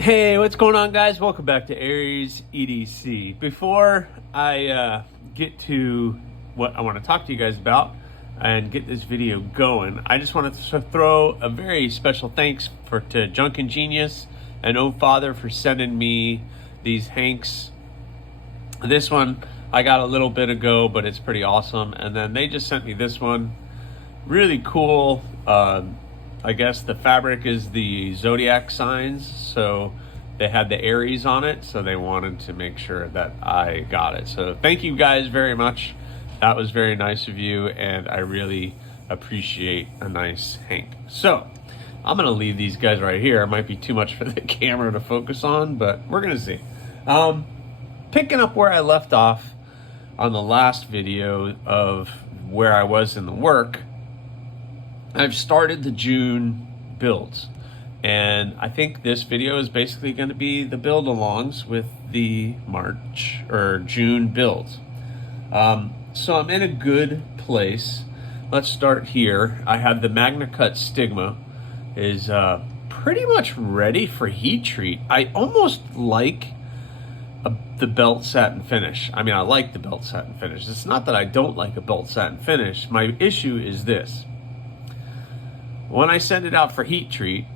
Hey, what's going on, guys? Welcome back to Aries EDC. Before I get to what I want to talk to you guys about and get this video going, I just wanted to throw a very special thanks to Junk Genius and Oh Father for sending me these hanks. This one I got a little bit ago, but it's pretty awesome. And then they just sent me this one, really cool. I guess the fabric is the zodiac signs, so they had the Aries on it, so they wanted to make sure that I got it. So thank you guys very much. That was very nice of you, and I really appreciate a nice hank. So I'm gonna leave these guys right here. It might be too much for the camera to focus on, but we're gonna see. Picking up where I left off on the last video of where I was in the work, I've started the June builds, and I think this video is basically going to be the build alongs with the March or June builds. So I'm in a good place. Let's start here. I have the Magna Cut Stigma is pretty much ready for heat treat. I almost like the belt satin finish. I mean, I like the belt satin finish. It's not that I don't like a belt satin finish. My issue is this. When I send it out for heat treat,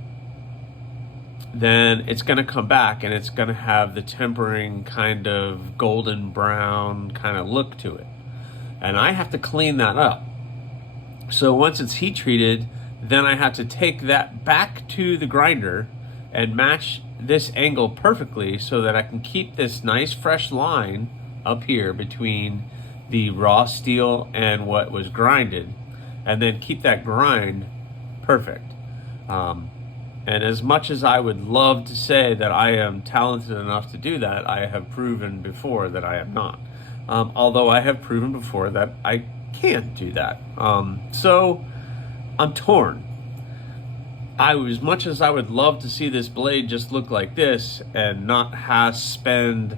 then it's going to come back and it's going to have the tempering kind of golden brown kind of look to it. And I have to clean that up. So once it's heat treated, then I have to take that back to the grinder and match this angle perfectly so that I can keep this nice fresh line up here between the raw steel and what was grinded, and then keep that grind perfect. And as much as I would love to say that I am talented enough to do that, I have proven before that I am not. Although I have proven before that I can't do that. So I'm torn. As much as I would love to see this blade just look like this and not have spend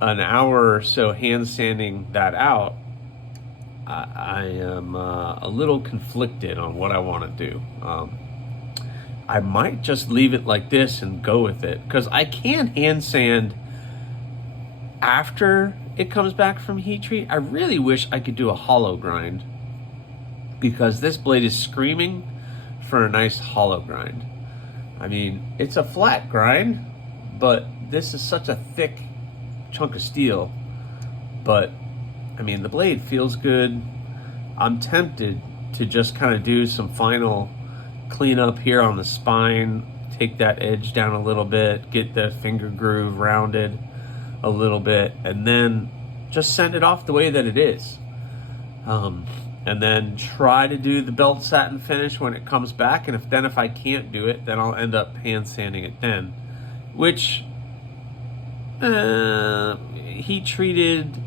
an hour or so hand sanding that out, I am a little conflicted on what I want to do. I might just leave it like this and go with it, because I can hand sand after it comes back from heat treat. I really wish I could do a hollow grind, because this blade is screaming for a nice hollow grind. I mean, it's a flat grind, but this is such a thick chunk of steel. But I mean, the blade feels good. I'm tempted to just kind of do some final cleanup here on the spine, take that edge down a little bit, get the finger groove rounded a little bit, and then just send it off the way that it is. And then try to do the belt satin finish when it comes back. And if I can't do it, then I'll end up hand sanding it then, which heat treated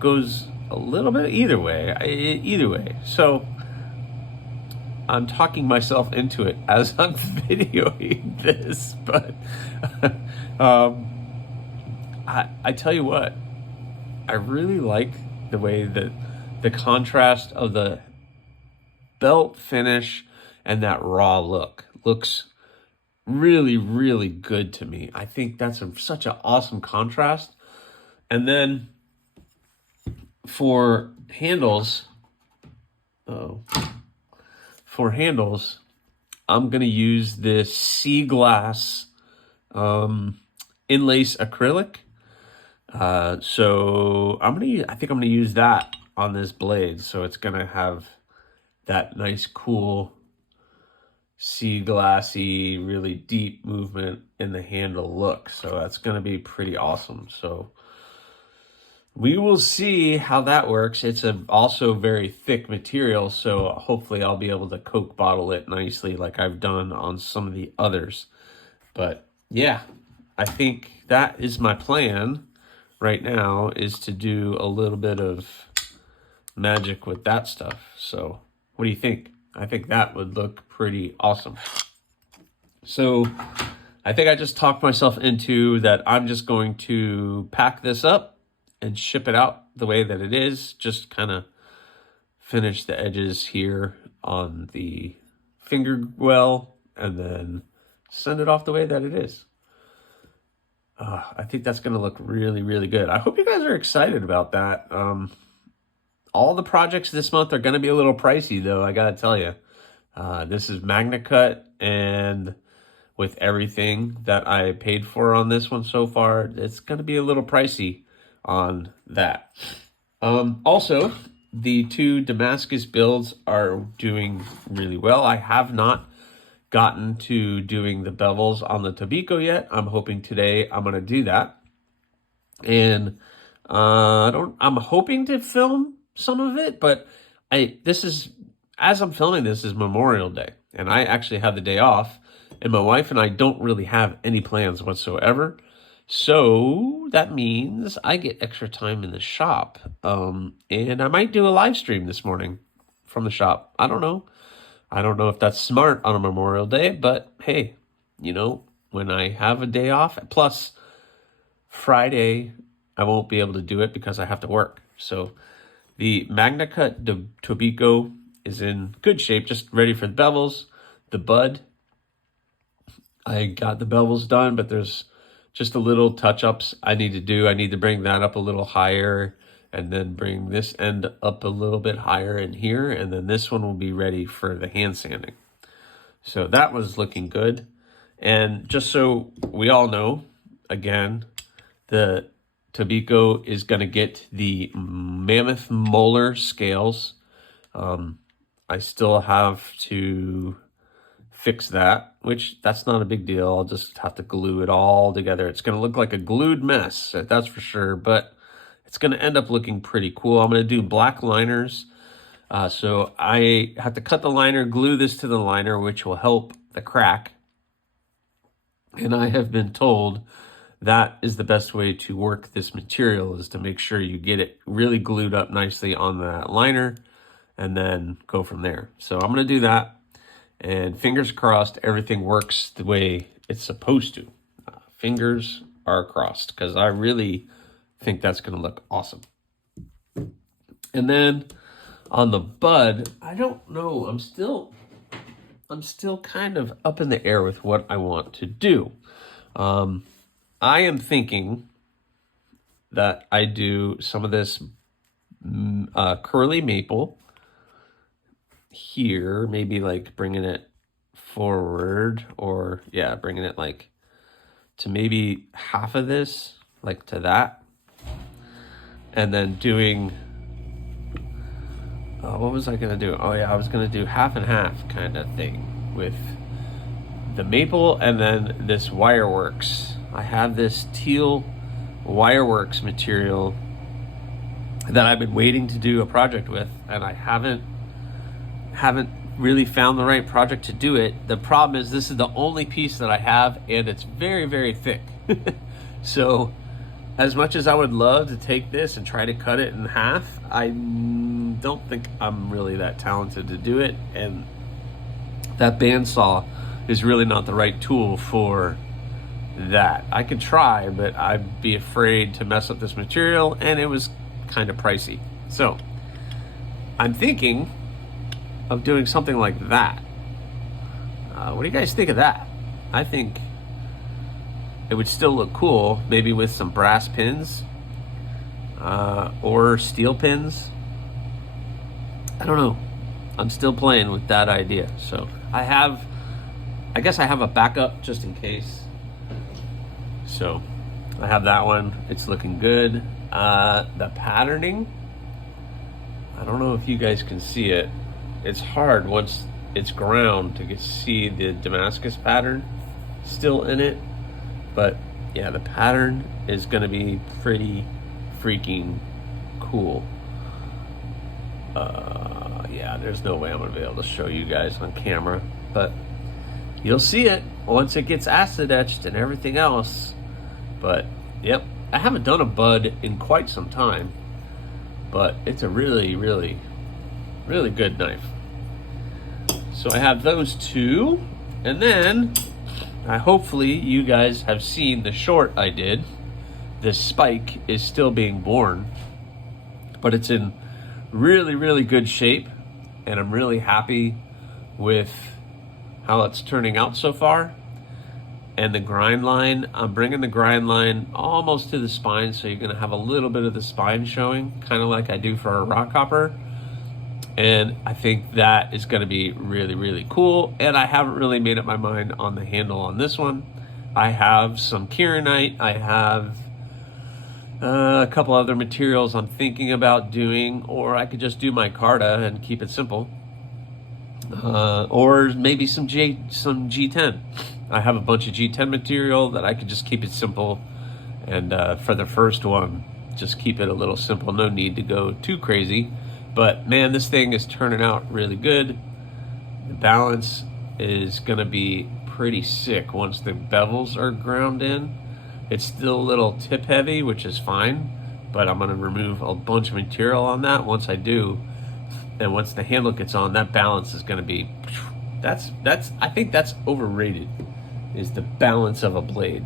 goes a little bit either way. So I'm talking myself into it as I'm videoing this, but I tell you what, I really like the way that the contrast of the belt finish and that raw look looks really, really good to me. I think that's such an awesome contrast. And then for handles, I'm going to use this sea glass inlace acrylic. So I think I'm going to use that on this blade. So it's going to have that nice, cool, sea glassy, really deep movement in the handle look. So that's going to be pretty awesome. So we will see how that works. It's also very thick material, so hopefully I'll be able to Coke bottle it nicely like I've done on some of the others. But yeah, I think that is my plan right now, is to do a little bit of magic with that stuff. So what do you think? I think that would look pretty awesome. So I think I just talked myself into that. I'm just going to pack this up and ship it out the way that it is. Just kind of finish the edges here on the finger well, and then send it off the way that it is. I think that's going to look really, really good. I hope you guys are excited about that. All the projects this month are going to be a little pricey, though, I got to tell you. This is Magna Cut, and with everything that I paid for on this one so far, it's going to be a little pricey on that. Also, the 2 Damascus builds are doing really well. I have not gotten to doing the bevels on the Tobiko yet. I'm hoping today I'm going to do that. And I'm hoping to film some of it, but as I'm filming this is Memorial Day, and I actually have the day off, and my wife and I don't really have any plans whatsoever. So that means I get extra time in the shop. And I might do a live stream this morning from the shop. I don't know. I don't know if that's smart on a Memorial Day, but hey, when I have a day off, plus Friday, I won't be able to do it because I have to work. So the Magna Cut Tobiko is in good shape, just ready for the bevels. The bud, I got the bevels done, but there's just a little touch-ups I need to do. I need to bring that up a little higher, and then bring this end up a little bit higher in here, and then this one will be ready for the hand sanding. So that was looking good. And just so we all know, again, the Tobiko is going to get the mammoth molar scales. I still have to fix that, which that's not a big deal. I'll just have to glue it all together. It's going to look like a glued mess, that's for sure, but it's going to end up looking pretty cool. I'm going to do black liners. So I have to cut the liner, glue this to the liner, which will help the crack. And I have been told that is the best way to work this material, is to make sure you get it really glued up nicely on that liner and then go from there. So I'm going to do that, and fingers crossed everything works the way it's supposed to. Fingers are crossed, because I really think that's going to look awesome. And then on the bud, I don't know. I'm still kind of up in the air with what I want to do. I am thinking that I do some of this curly maple here, maybe like bringing it forward, or yeah, bringing it like to maybe half of this, like to that. And then doing, what was I going to do? Oh yeah, I was going to do half and half kind of thing with the maple, and then this Wireworks. I have this teal Wireworks material that I've been waiting to do a project with, and I haven't really found the right project to do it. The problem is this is the only piece that I have, and it's very, very thick. So as much as I would love to take this and try to cut it in half, I don't think I'm really that talented to do it, and that bandsaw is really not the right tool for that. I could try, but I'd be afraid to mess up this material, and it was kind of pricey. So I'm thinking of doing something like that. What do you guys think of that? I think it would still look cool, maybe with some brass pins or steel pins. I don't know. I'm still playing with that idea. So I guess I have a backup just in case. So I have that one. It's looking good. The patterning, I don't know if you guys can see it. It's hard once it's ground to see the Damascus pattern still in it. But yeah, the pattern is going to be pretty freaking cool. Yeah, there's no way I'm going to be able to show you guys on camera, but you'll see it once it gets acid etched and everything else. But yep, I haven't done a bud in quite some time, but it's a really, really, really good knife. So I have those two, and then hopefully you guys have seen the short I did. This spike is still being born, but it's in really, really good shape, and I'm really happy with how it's turning out so far. and the grind line, I'm bringing the grind line almost to the spine, so you're going to have a little bit of the spine showing, kind of like I do for a rock hopper. And I think that is going to be really, really cool. And I haven't really made up my mind on the handle on this one. I have some kieranite. I have a couple other materials I'm thinking about doing, or I could just do my Carta and keep it simple. Or maybe some G10. I have a bunch of G10 material that I could just keep it simple. And for the first one, just keep it a little simple. No need to go too crazy. But man, this thing is turning out really good. The balance is gonna be pretty sick once the bevels are ground in. It's still a little tip heavy, which is fine, but I'm gonna remove a bunch of material on that once I do. And once the handle gets on, that balance is gonna be, I think that's overrated, is the balance of a blade.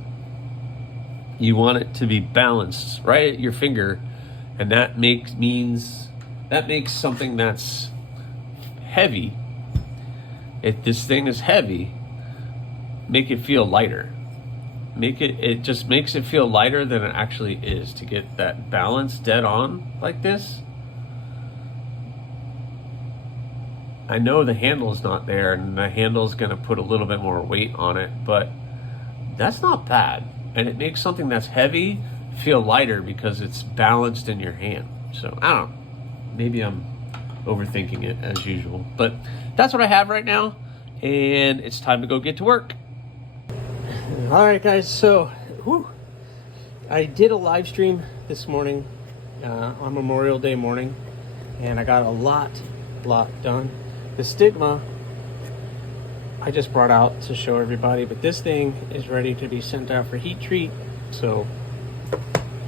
You want it to be balanced right at your finger, and that makes something that's heavy, if this thing is heavy, make it feel lighter. It just makes it feel lighter than it actually is, to get that balance dead on like this. I know the handle is not there, and the handle is going to put a little bit more weight on it, but that's not bad. And it makes something that's heavy feel lighter because it's balanced in your hand. So I don't know, maybe I'm overthinking it as usual, but that's what I have right now, and it's time to go get to work. All right, guys, so I did a live stream this morning on Memorial Day morning, and I got a lot done. The stigma I just brought out to show everybody, but this thing is ready to be sent out for heat treat, so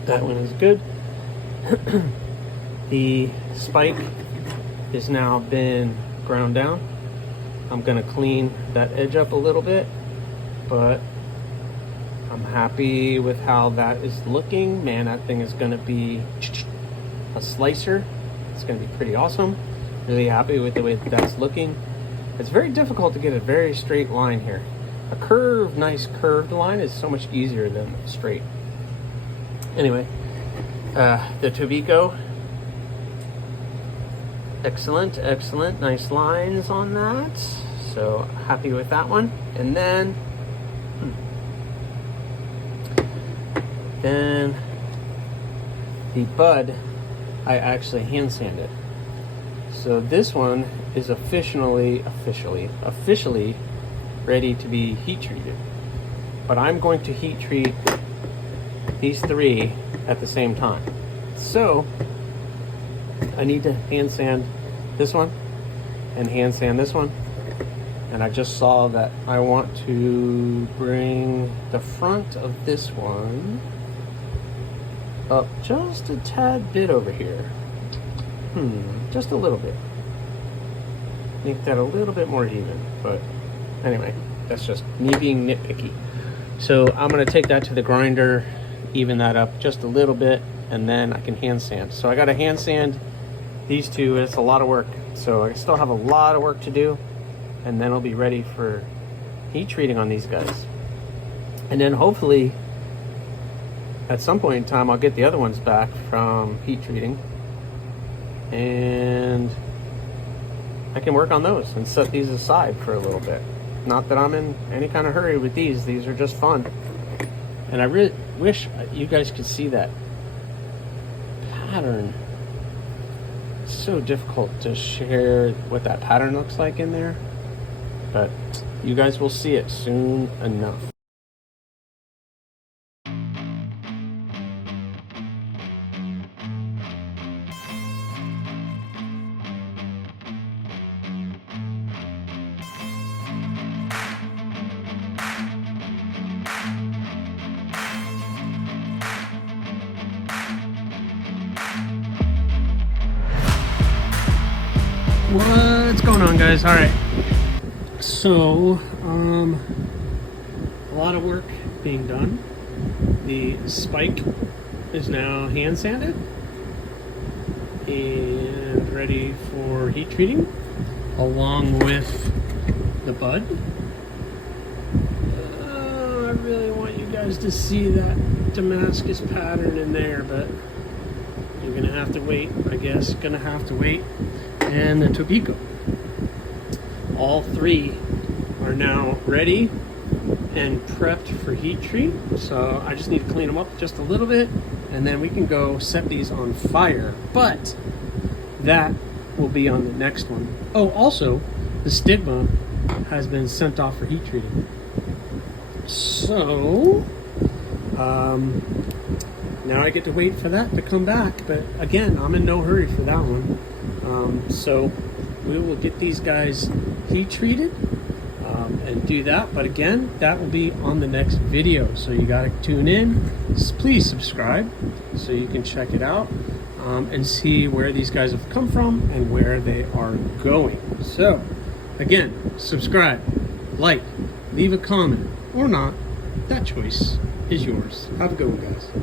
that one is good. The spike has now been ground down. I'm gonna clean that edge up a little bit, but I'm happy with how that is looking. Man, that thing is gonna be a slicer. It's gonna be pretty awesome. Really happy with the way that's looking. It's very difficult to get a very straight line here. A nice curved line is so much easier than straight. Anyway, the Tobico, excellent, nice lines on that. So happy with that one. And then the bud, I actually hand sanded. So this one is officially ready to be heat treated. But I'm going to heat treat these three at the same time. So I need to hand sand this one and hand sand this one. And I just saw that I want to bring the front of this one up just a tad bit over here. Just a little bit. Make that a little bit more even. But anyway, that's just me being nitpicky. So I'm gonna take that to the grinder, even that up just a little bit, and then I can hand sand. So I gotta hand sand these two. It's a lot of work. So I still have a lot of work to do, and then I'll be ready for heat treating on these guys. And then hopefully at some point in time I'll get the other ones back from heat treating, and I can work on those and set these aside for a little bit. Not that I'm in any kind of hurry with these. These are just fun. And I really wish you guys could see that pattern. It's so difficult to share what that pattern looks like in there, but you guys will see it soon enough. What's going on, guys? All right, so a lot of work being done. The spike is now hand sanded and ready for heat treating, along with the bud. I really want you guys to see that Damascus pattern in there, but you're gonna have to wait, I guess. Gonna have to wait. And the Topeka. All three are now ready and prepped for heat treat. So I just need to clean them up just a little bit, and then we can go set these on fire. But that will be on the next one. Oh, also, the stigma has been sent off for heat treating. So, now I get to wait for that to come back. But again, I'm in no hurry for that one. So we will get these guys heat treated and do that. But again, that will be on the next video. So you got to tune in. Please subscribe so you can check it out and see where these guys have come from and where they are going. So again, subscribe, like, leave a comment or not. That choice is yours. Have a good one, guys.